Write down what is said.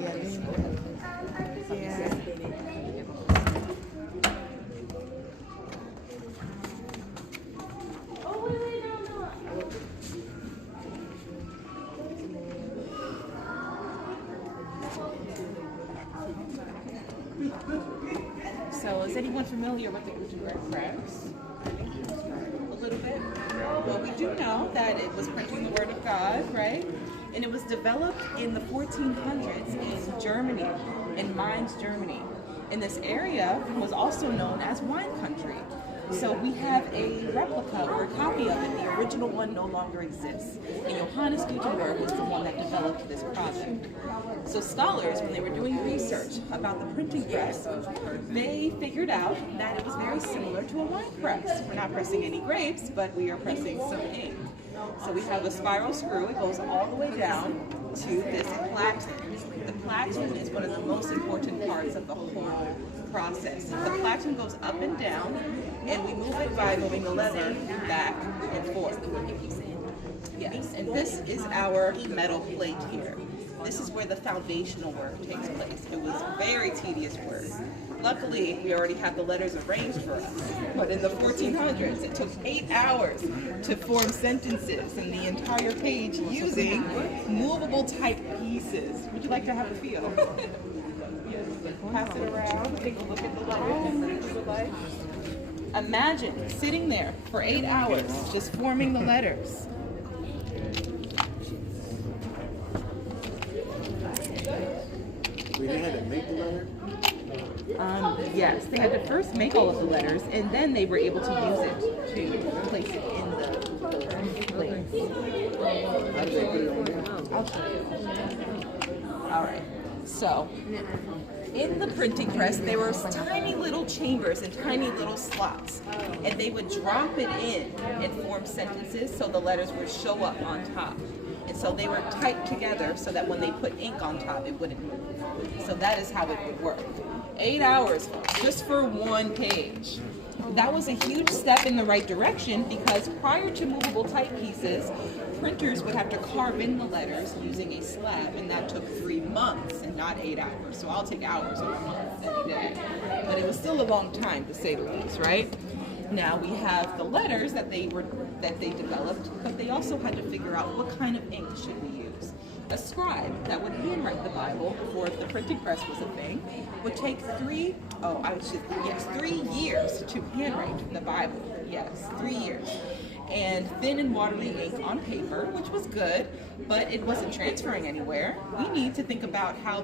Yes. Yeah. So, is anyone familiar with the Gutenberg press? A little bit. Well, we do know that it was printing the Word of God, right? And it was developed in the 1400s in Germany, in Mainz, Germany. And this area was also known as wine country. So we have a replica or a copy of it. The original one no longer exists. And Johannes Gutenberg was the one that developed this project. So scholars, when they were doing research about the printing press, they figured out that it was very similar to a wine press. We're not pressing any grapes, but we are pressing some ink. So we have a spiral screw. It goes all the way down to this platen. The platen is one of the most important parts of the whole process. The platen goes up and down, and we move it by moving the leather back and forth. Yes, and this is our metal plate here. This is where the foundational work takes place. It was very tedious work. Luckily, we already have the letters arranged for us. But in the 1400s, it took 8 hours to form sentences in the entire page using movable type pieces. Would you like to have a feel? Pass it around, take a look at the letters. Imagine sitting there for 8 hours just forming the letters. We had to make the letter? Yes, they had to first make all of the letters, and then they were able to use it to place it in the plates. How did they put it on there? I'll show you. All right. So, in the printing press, there were tiny little chambers and tiny little slots, and they would drop it in and form sentences so the letters would show up on top. And so they were typed together so that when they put ink on top, it wouldn't move. So that is how it would work. 8 hours just for one page. That was a huge step in the right direction because prior to movable typepieces, printers would have to carve in the letters using a slab, and that took 3 months and not 8 hours. So I'll take hours over months any day. But it was still a long time, to say the least, right? Now we have the letters that they developed, but they also had to figure out what kind of ink should we use. A scribe that would handwrite the Bible before the printing press was a thing would take 3 years to handwrite the Bible. Yes, 3 years. And thin and watery ink on paper, which was good, but it wasn't transferring anywhere. We need to think about how